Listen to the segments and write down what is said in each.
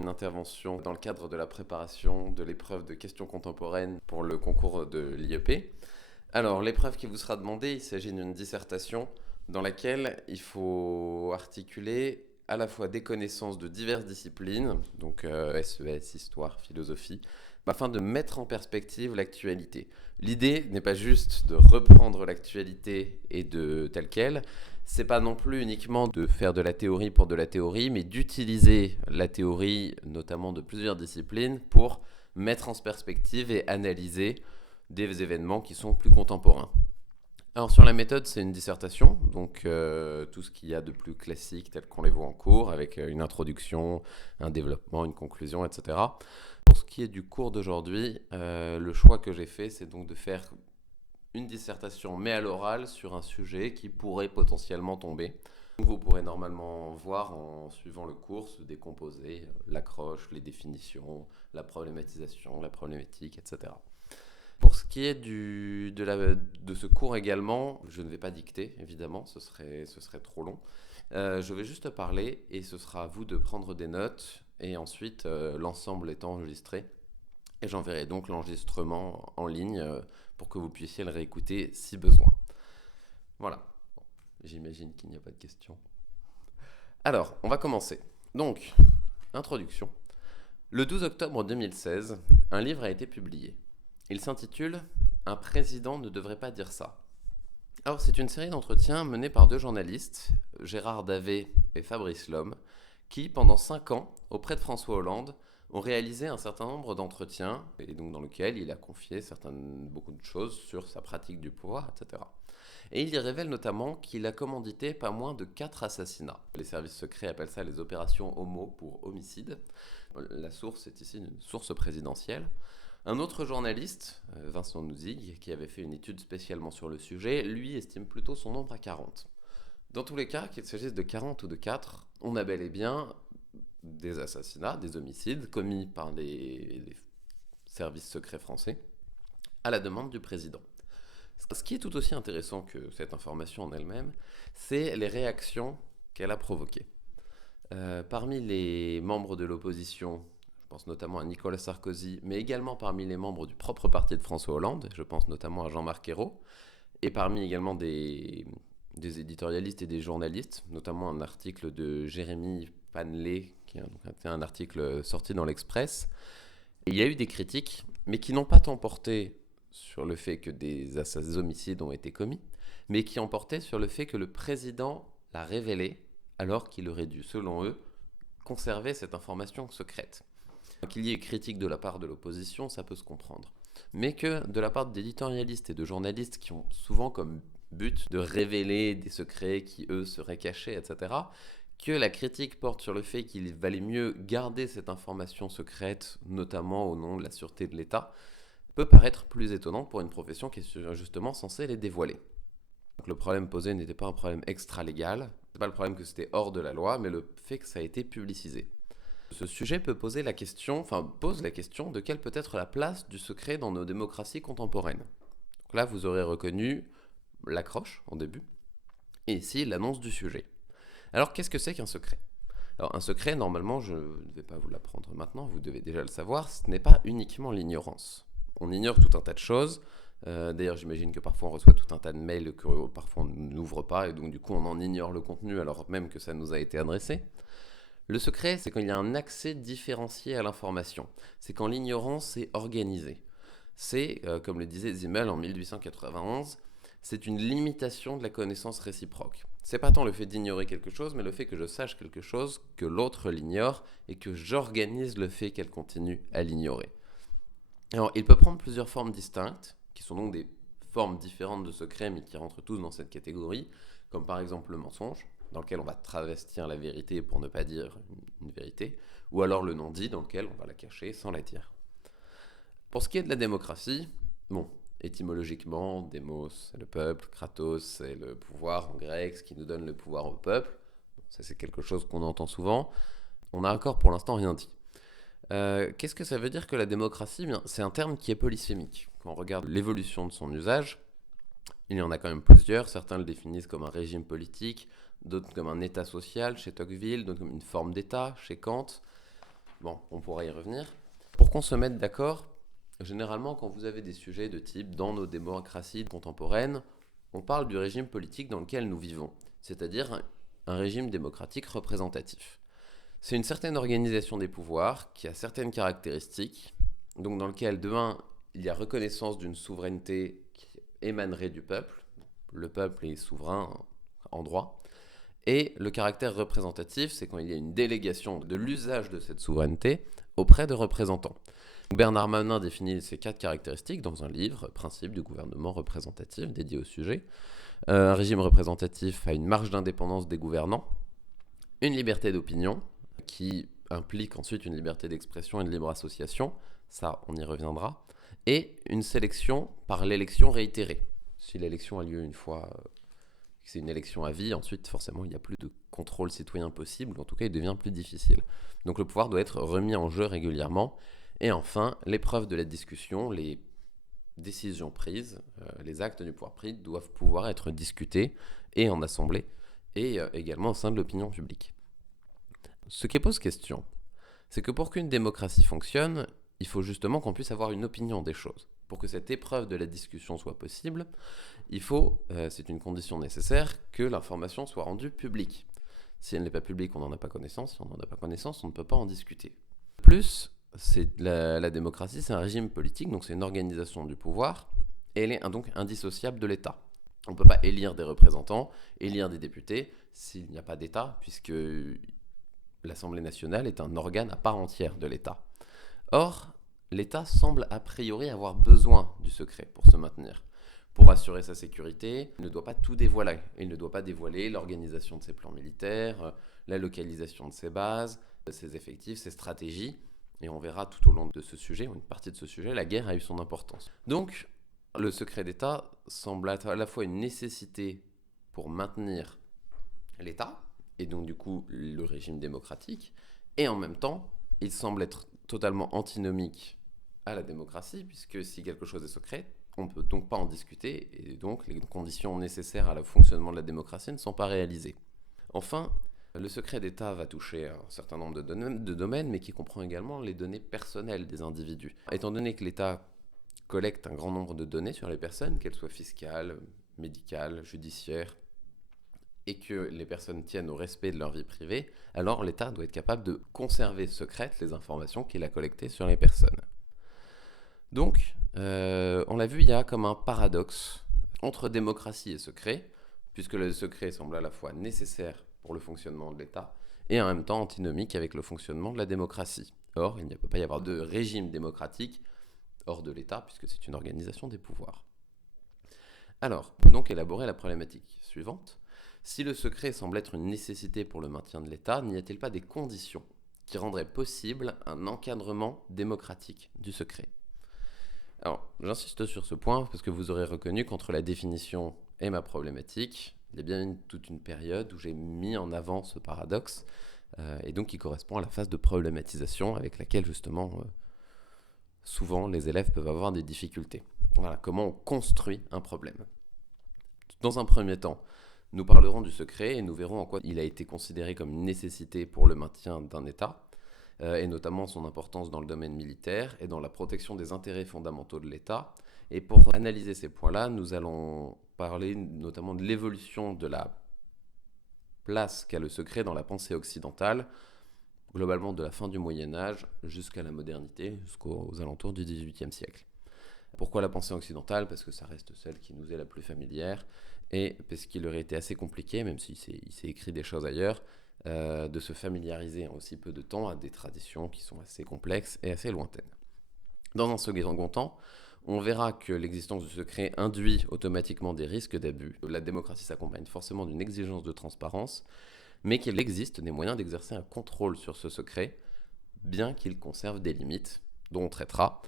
Une intervention dans le cadre de la préparation de l'épreuve de questions contemporaines pour le concours de l'IEP. Alors, l'épreuve qui vous sera demandée, il s'agit d'une dissertation dans laquelle il faut articuler à la fois des connaissances de diverses disciplines, donc SES, histoire, philosophie, afin de mettre en perspective l'actualité. L'idée n'est pas juste de reprendre l'actualité et de telle qu'elle, c'est pas non plus uniquement de faire de la théorie pour de la théorie, mais d'utiliser la théorie, notamment de plusieurs disciplines, pour mettre en perspective et analyser des événements qui sont plus contemporains. Alors sur la méthode, c'est une dissertation, donc tout ce qu'il y a de plus classique tel qu'on les voit en cours, avec une introduction, un développement, une conclusion, etc. Pour ce qui est du cours d'aujourd'hui, le choix que j'ai fait, c'est donc de faire une dissertation, mais à l'oral, sur un sujet qui pourrait potentiellement tomber. Donc vous pourrez normalement voir en suivant le cours se décomposer l'accroche, les définitions, la problématisation, la problématique, etc. Pour ce qui est de ce cours également, je ne vais pas dicter, évidemment, ce serait trop long. Je vais juste parler et ce sera à vous de prendre des notes et ensuite l'ensemble est enregistré. Et j'enverrai donc l'enregistrement en ligne pour que vous puissiez le réécouter si besoin. Voilà. Bon, j'imagine qu'il n'y a pas de questions. Alors, on va commencer. Donc, introduction. Le 12 octobre 2016, un livre a été publié. Il s'intitule « Un président ne devrait pas dire ça ». Alors, c'est une série d'entretiens menés par deux journalistes, Gérard Davet et Fabrice Lhomme, qui, pendant 5 ans, auprès de François Hollande, ont réalisé un certain nombre d'entretiens, et donc dans lequel il a confié beaucoup de choses sur sa pratique du pouvoir, etc. Et il y révèle notamment qu'il a commandité pas moins de 4 assassinats. Les services secrets appellent ça les opérations homo pour homicide. La source est ici une source présidentielle. Un autre journaliste, Vincent Nouzig, qui avait fait une étude spécialement sur le sujet, lui estime plutôt son nombre à 40. Dans tous les cas, qu'il s'agisse de 40 ou de 4, on a bel et bien des assassinats, des homicides commis par les services secrets français à la demande du président. Ce qui est tout aussi intéressant que cette information en elle-même, c'est les réactions qu'elle a provoquées. Parmi les membres de l'opposition, je pense notamment à Nicolas Sarkozy, mais également parmi les membres du propre parti de François Hollande, je pense notamment à Jean-Marc Ayrault, et parmi également des éditorialistes et des journalistes, notamment un article de Jérémy Panlet, qui est un article sorti dans l'Express. Et il y a eu des critiques, mais qui n'ont pas tant porté sur le fait que des homicides ont été commis, mais qui ont porté sur le fait que le président l'a révélé, alors qu'il aurait dû, selon eux, conserver cette information secrète. Qu'il y ait critique de la part de l'opposition, ça peut se comprendre. Mais que de la part d'éditorialistes et de journalistes qui ont souvent comme but de révéler des secrets qui, eux, seraient cachés, etc., que la critique porte sur le fait qu'il valait mieux garder cette information secrète, notamment au nom de la sûreté de l'État, peut paraître plus étonnant pour une profession qui est justement censée les dévoiler. Donc le problème posé n'était pas un problème extra-légal, c'est pas le problème que c'était hors de la loi, mais le fait que ça a été publicisé. Ce sujet pose la question de quelle peut être la place du secret dans nos démocraties contemporaines. Donc là, vous aurez reconnu l'accroche en début, et ici l'annonce du sujet. Alors, qu'est-ce que c'est qu'un secret ? Alors, un secret, normalement, je ne vais pas vous l'apprendre maintenant, vous devez déjà le savoir, ce n'est pas uniquement l'ignorance. On ignore tout un tas de choses. D'ailleurs, j'imagine que parfois on reçoit tout un tas de mails que parfois on n'ouvre pas, et donc du coup on en ignore le contenu alors même que ça nous a été adressé. Le secret, c'est quand il y a un accès différencié à l'information. C'est quand l'ignorance est organisée. C'est, comme le disait Simmel en 1891, c'est une limitation de la connaissance réciproque. C'est pas tant le fait d'ignorer quelque chose, mais le fait que je sache quelque chose, que l'autre l'ignore, et que j'organise le fait qu'elle continue à l'ignorer. Alors, il peut prendre plusieurs formes distinctes, qui sont donc des formes différentes de secret, mais qui rentrent tous dans cette catégorie, comme par exemple le mensonge, dans lequel on va travestir la vérité pour ne pas dire une vérité, ou alors le non-dit, dans lequel on va la cacher sans la dire. Pour ce qui est de la démocratie, étymologiquement, démos, c'est le peuple, kratos, c'est le pouvoir en grec, ce qui nous donne le pouvoir au peuple. Ça, c'est quelque chose qu'on entend souvent. On n'a encore pour l'instant rien dit. Qu'est-ce que ça veut dire que la démocratie ? C'est un terme qui est polysémique. Quand on regarde l'évolution de son usage, il y en a quand même plusieurs. Certains le définissent comme un régime politique, d'autres comme un état social chez Tocqueville, d'autres comme une forme d'état chez Kant. Bon, on pourra y revenir. Pour qu'on se mette d'accord, généralement, quand vous avez des sujets de type dans nos démocraties contemporaines, on parle du régime politique dans lequel nous vivons, c'est-à-dire un régime démocratique représentatif. C'est une certaine organisation des pouvoirs qui a certaines caractéristiques, donc dans lequel, de un, il y a reconnaissance d'une souveraineté qui émanerait du peuple. Le peuple est souverain en droit. Et le caractère représentatif, c'est quand il y a une délégation de l'usage de cette souveraineté auprès de représentants. Bernard Manin définit ces 4 caractéristiques dans un livre, Principes du gouvernement représentatif, dédié au sujet. Un régime représentatif a une marge d'indépendance des gouvernants, une liberté d'opinion, qui implique ensuite une liberté d'expression et de libre association, ça on y reviendra, et une sélection par l'élection réitérée. Si l'élection a lieu une fois, c'est une élection à vie, ensuite forcément il n'y a plus de contrôle citoyen possible, ou en tout cas il devient plus difficile. Donc le pouvoir doit être remis en jeu régulièrement. Et enfin, l'épreuve de la discussion, les décisions prises, les actes du pouvoir pris doivent pouvoir être discutés et en assemblée, et également au sein de l'opinion publique. Ce qui pose question, c'est que pour qu'une démocratie fonctionne, il faut justement qu'on puisse avoir une opinion des choses. Pour que cette épreuve de la discussion soit possible, il faut, c'est une condition nécessaire, que l'information soit rendue publique. Si elle n'est pas publique, on n'en a pas connaissance. Si on n'en a pas connaissance, on ne peut pas en discuter. De plus, la démocratie, c'est un régime politique, donc c'est une organisation du pouvoir, et elle est donc indissociable de l'État. On ne peut pas élire des représentants, élire des députés, s'il n'y a pas d'État, puisque l'Assemblée nationale est un organe à part entière de l'État. Or, l'État semble a priori avoir besoin du secret pour se maintenir. Pour assurer sa sécurité, il ne doit pas tout dévoiler. Il ne doit pas dévoiler l'organisation de ses plans militaires, la localisation de ses bases, ses effectifs, ses stratégies. Et on verra tout au long de ce sujet, ou une partie de ce sujet, la guerre a eu son importance. Donc, le secret d'État semble être à la fois une nécessité pour maintenir l'État, et donc du coup le régime démocratique, et en même temps, il semble être totalement antinomique à la démocratie, puisque si quelque chose est secret, on ne peut donc pas en discuter, et donc les conditions nécessaires au fonctionnement de la démocratie ne sont pas réalisées. Enfin, le secret d'État va toucher un certain nombre de domaines, mais qui comprend également les données personnelles des individus. Étant donné que l'État collecte un grand nombre de données sur les personnes, qu'elles soient fiscales, médicales, judiciaires, et que les personnes tiennent au respect de leur vie privée, alors l'État doit être capable de conserver secrètes les informations qu'il a collectées sur les personnes. Donc, on l'a vu, il y a comme un paradoxe entre démocratie et secret, puisque le secret semble à la fois nécessaire pour le fonctionnement de l'État et en même temps antinomique avec le fonctionnement de la démocratie. Or, il ne peut pas y avoir de régime démocratique hors de l'État, puisque c'est une organisation des pouvoirs. Alors, on peut donc élaborer la problématique suivante. Si le secret semble être une nécessité pour le maintien de l'État, n'y a-t-il pas des conditions qui rendraient possible un encadrement démocratique du secret ? Alors, j'insiste sur ce point parce que vous aurez reconnu qu'entre la définition et ma problématique, il y a bien toute une période où j'ai mis en avant ce paradoxe, et donc qui correspond à la phase de problématisation avec laquelle justement souvent les élèves peuvent avoir des difficultés. Voilà, comment on construit un problème. Dans un premier temps, nous parlerons du secret et nous verrons en quoi il a été considéré comme une nécessité pour le maintien d'un État, et notamment son importance dans le domaine militaire et dans la protection des intérêts fondamentaux de l'État. Et pour analyser ces points-là, nous allons parler notamment de l'évolution de la place qu'a le secret dans la pensée occidentale, globalement de la fin du Moyen-Âge jusqu'à la modernité, jusqu'aux alentours du XVIIIe siècle. Pourquoi la pensée occidentale ? Parce que ça reste celle qui nous est la plus familière, et parce qu'il aurait été assez compliqué, même s'il s'est écrit des choses ailleurs, de se familiariser en aussi peu de temps à des traditions qui sont assez complexes et assez lointaines. Dans un second temps, on verra que l'existence du secret induit automatiquement des risques d'abus. La démocratie s'accompagne forcément d'une exigence de transparence, mais qu'il existe des moyens d'exercer un contrôle sur ce secret, bien qu'il conserve des limites, dont on traitera.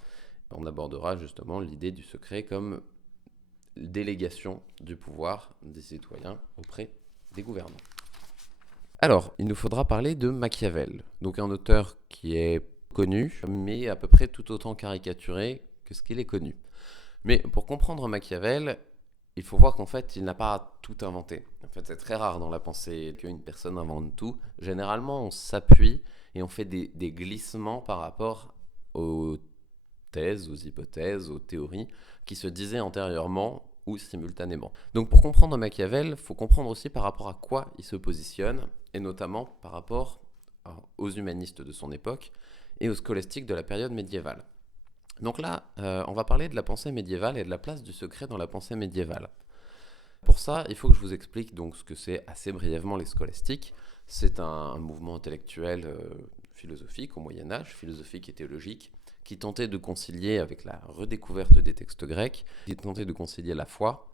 On abordera justement l'idée du secret comme délégation du pouvoir des citoyens auprès des gouvernants. Alors, il nous faudra parler de Machiavel, donc un auteur qui est connu, mais à peu près tout autant caricaturé que ce qu'il est connu. Mais pour comprendre Machiavel, il faut voir qu'en fait, il n'a pas tout inventé. En fait, c'est très rare dans la pensée qu'une personne invente tout. Généralement, on s'appuie et on fait des glissements par rapport aux thèses, aux hypothèses, aux théories qui se disaient antérieurement ou simultanément. Donc pour comprendre Machiavel, il faut comprendre aussi par rapport à quoi il se positionne, et notamment par rapport aux humanistes de son époque et aux scolastiques de la période médiévale. Donc là, on va parler de la pensée médiévale et de la place du secret dans la pensée médiévale. Pour ça, il faut que je vous explique donc ce que c'est assez brièvement les scolastiques. C'est un mouvement intellectuel philosophique au Moyen-Âge, philosophique et théologique, qui tentait de concilier avec la redécouverte des textes grecs, qui tentait de concilier la foi,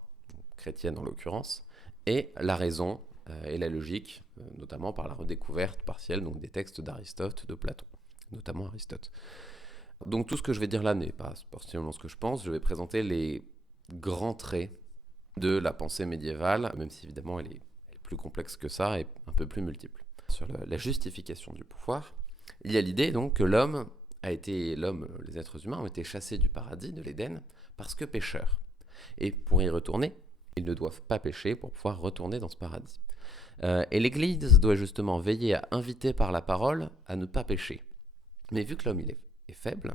chrétienne en l'occurrence, et la raison et la logique, notamment par la redécouverte partielle donc des textes d'Aristote, de Platon, notamment Aristote. Donc tout ce que je vais dire là n'est pas spécialement ce que je pense, je vais présenter les grands traits de la pensée médiévale, même si évidemment elle est plus complexe que ça et un peu plus multiple. Sur la justification du pouvoir, il y a l'idée donc que les êtres humains ont été chassés du paradis, de l'Éden, parce que pécheurs. Et pour y retourner, ils ne doivent pas pécher pour pouvoir retourner dans ce paradis. Et l'Église doit justement veiller à inviter par la parole à ne pas pécher. Mais vu que l'homme est faible,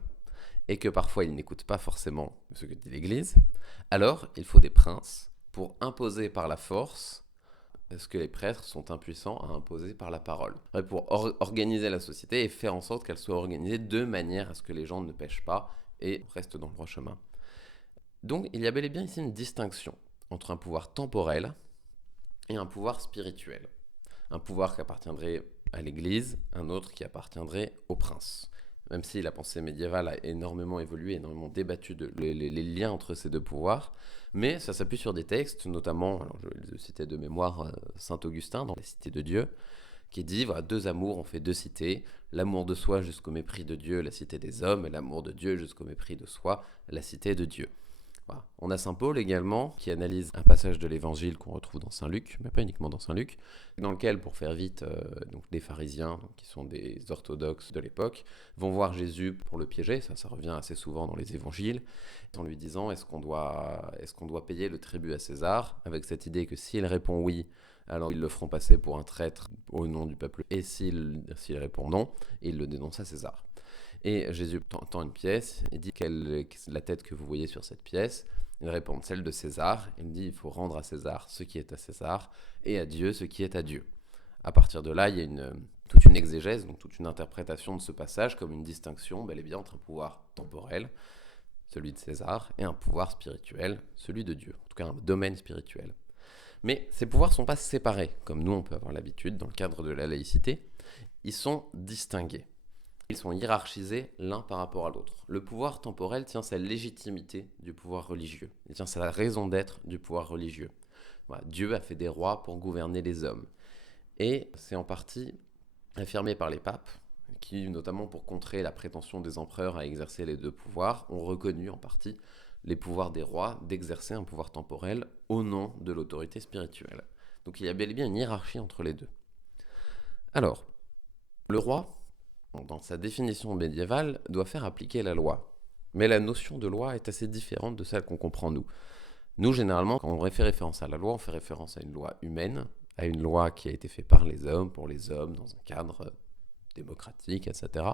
et que parfois il n'écoute pas forcément ce que dit l'Église, alors il faut des princes pour imposer par la force ce que les prêtres sont impuissants à imposer par la parole. Pour organiser la société et faire en sorte qu'elle soit organisée de manière à ce que les gens ne pêchent pas et restent dans le droit chemin. Donc il y a bel et bien ici une distinction entre un pouvoir temporel et un pouvoir spirituel. Un pouvoir qui appartiendrait à l'Église, un autre qui appartiendrait aux princes. Même si la pensée médiévale a énormément évolué, énormément débattu les liens entre ces deux pouvoirs, mais ça s'appuie sur des textes, notamment, alors je vais citer de mémoire Saint Augustin dans La Cité de Dieu, qui dit, voilà, deux amours ont fait deux cités, l'amour de soi jusqu'au mépris de Dieu, la cité des hommes, et l'amour de Dieu jusqu'au mépris de soi, la cité de Dieu. Voilà. On a Saint Paul également, qui analyse un passage de l'Évangile qu'on retrouve dans Saint Luc, mais pas uniquement dans Saint Luc, dans lequel, pour faire vite, donc des pharisiens, donc, qui sont des orthodoxes de l'époque, vont voir Jésus pour le piéger, ça revient assez souvent dans les Évangiles, en lui disant est-ce qu'on doit payer le tribut à César, avec cette idée que s'il répond oui, alors ils le feront passer pour un traître au nom du peuple, et s'il répond non, il le dénonce à César. Et Jésus tend une pièce, il dit quelle est la tête que vous voyez sur cette pièce. Ils répondent celle de César. Il dit il faut rendre à César ce qui est à César et à Dieu ce qui est à Dieu. À partir de là, il y a toute une exégèse, donc toute une interprétation de ce passage comme une distinction bel et bien entre un pouvoir temporel, celui de César, et un pouvoir spirituel, celui de Dieu, en tout cas un domaine spirituel. Mais ces pouvoirs ne sont pas séparés, comme nous on peut avoir l'habitude dans le cadre de la laïcité, ils sont distingués. Ils sont hiérarchisés l'un par rapport à l'autre. Le pouvoir temporel tient sa légitimité du pouvoir religieux. Il tient sa raison d'être du pouvoir religieux. Voilà, Dieu a fait des rois pour gouverner les hommes. Et c'est en partie affirmé par les papes, qui, notamment pour contrer la prétention des empereurs à exercer les deux pouvoirs, ont reconnu en partie les pouvoirs des rois d'exercer un pouvoir temporel au nom de l'autorité spirituelle. Donc il y a bel et bien une hiérarchie entre les deux. Alors, le roi, dans sa définition médiévale, doit faire appliquer la loi. Mais la notion de loi est assez différente de celle qu'on comprend nous. Nous, généralement, quand on fait référence à la loi, on fait référence à une loi humaine, à une loi qui a été faite par les hommes, pour les hommes, dans un cadre démocratique, etc.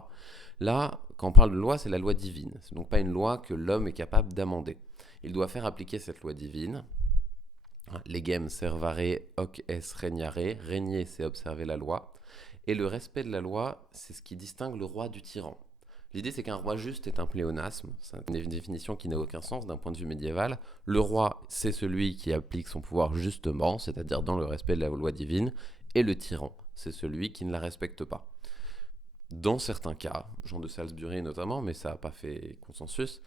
Là, quand on parle de loi, c'est la loi divine. C'est donc pas une loi que l'homme est capable d'amender. Il doit faire appliquer cette loi divine. Legem servare hoc es regnare. Régner, c'est observer la loi. Et le respect de la loi, c'est ce qui distingue le roi du tyran. L'idée, c'est qu'un roi juste est un pléonasme. C'est une définition qui n'a aucun sens d'un point de vue médiéval. Le roi, c'est celui qui applique son pouvoir justement, c'est-à-dire dans le respect de la loi divine. Et le tyran, c'est celui qui ne la respecte pas. Dans certains cas, Jean de Salisbury notamment, mais ça n'a pas fait consensus,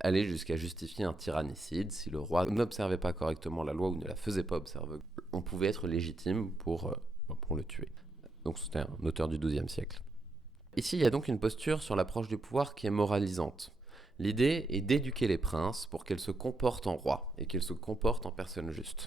aller jusqu'à justifier un tyrannicide si le roi n'observait pas correctement la loi ou ne la faisait pas observer. On pouvait être légitime pour le tuer. Donc c'était un auteur du XIIe siècle. Ici, il y a donc une posture sur l'approche du pouvoir qui est moralisante. L'idée est d'éduquer les princes pour qu'ils se comportent en rois et qu'ils se comportent en personnes justes.